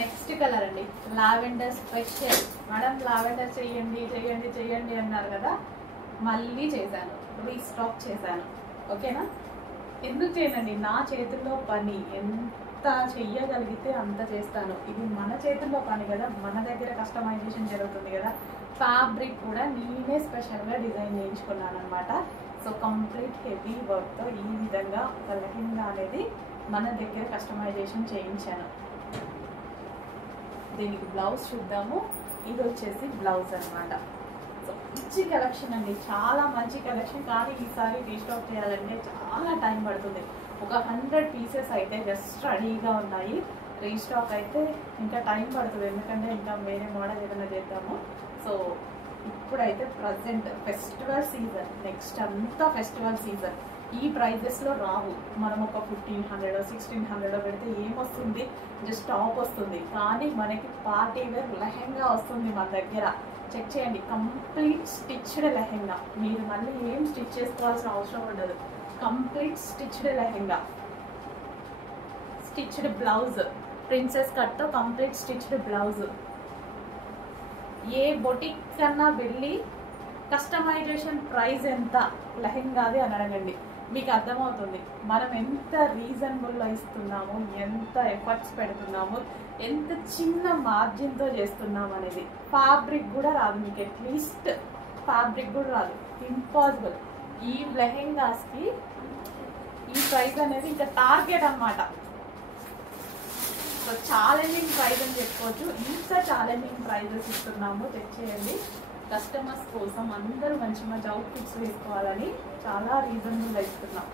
Next colour అండి, lavender special. Madam lavender చెయ్యండి చెయ్యండి చెయ్యండి అన్నారు కదా, మళ్ళీ చేశాను, రీస్టాక్ చేశాను. ఓకేనా? ఎందుకు చేయనండి, నా చేతుల్లో పని ఎంత చెయ్యగలిగితే అంత చేస్తాను. ఇది మన చేతుల్లో పని కదా, మన దగ్గర కస్టమైజేషన్ జరుగుతుంది కదా. ఫ్యాబ్రిక్ కూడా నేనే స్పెషల్గా డిజైన్ చేయించుకున్నాను అనమాట. సో కంప్లీట్ హెవీ వర్క్తో ఈ విధంగా ఒక లెహెంగా అనేది మన దగ్గర కస్టమైజేషన్ చేయించాను. దీనికి బ్లౌజ్ చూద్దాము. ఇది వచ్చేసి బ్లౌజ్ అనమాట. సో మంచి కలెక్షన్ అండి, చాలా మంచి కలెక్షన్. కానీ ఈసారి రీస్టాక్ చేయాలంటే చాలా టైం పడుతుంది. ఒక 100 పీసెస్ అయితే జస్ట్ రెడీగా ఉన్నాయి. రీస్టాక్ అయితే ఇంకా టైం పడుతుంది, ఎందుకంటే ఇంకా వేరే మోడల్ ఏదైనా చేద్దాము. సో ఇప్పుడైతే ప్రజెంట్ ఫెస్టివల్ సీజన్, నెక్స్ట్ అంతా ఫెస్టివల్ సీజన్. ఈ ప్రైజెస్లో రావు. మనం ఒక 1500 1600 పెడితే ఏమొస్తుంది, జస్ట్ టాప్ వస్తుంది. కానీ మనకి పార్టీ వేర్ లెహెంగా వస్తుంది మన దగ్గర. చెక్ చేయండి, కంప్లీట్ స్టిచ్డ్ లెహెంగా. మీరు మళ్ళీ ఏం స్టిచ్ చేసుకోవాల్సిన అవసరం ఉండదు. Complete stitched lehenga, stitched blouse, princess కట్తో కంప్లీట్ స్టిచ్డ్ బ్లౌజ్. ఏ బొటిక్ కన్నా వెళ్ళి కస్టమైజేషన్ ప్రైస్ ఎంత లెహెంగాది అని అడగండి, మీకు అర్థమవుతుంది మనం ఎంత రీజనబుల్లో ఇస్తున్నాము, ఎంత ఎఫర్ట్స్ పెడుతున్నాము, ఎంత చిన్న మార్జిన్తో చేస్తున్నాము అనేది. ఫ్యాబ్రిక్ కూడా రాదు మీకు, అట్లీస్ట్ ఫ్యాబ్రిక్ కూడా రాదు, ఇంపాసిబుల్. ఈ లెహెంగాస్కి ఈ ప్రైస్ అనేది ఇంకా టార్గెట్ అన్నమాట. సో ఛాలెంజింగ్ ప్రైస్ అని చెప్పుకోవచ్చు. ఇంత ఛాలెంజింగ్ ప్రైజెస్ ఇస్తున్నాము, చెక్ చేయండి. కస్టమర్స్ కోసం అందరూ మంచి మంచి అవుట్ఫిట్స్ వేసుకోవాలని చాలా రీజనబుల్గా ఇస్తున్నాం.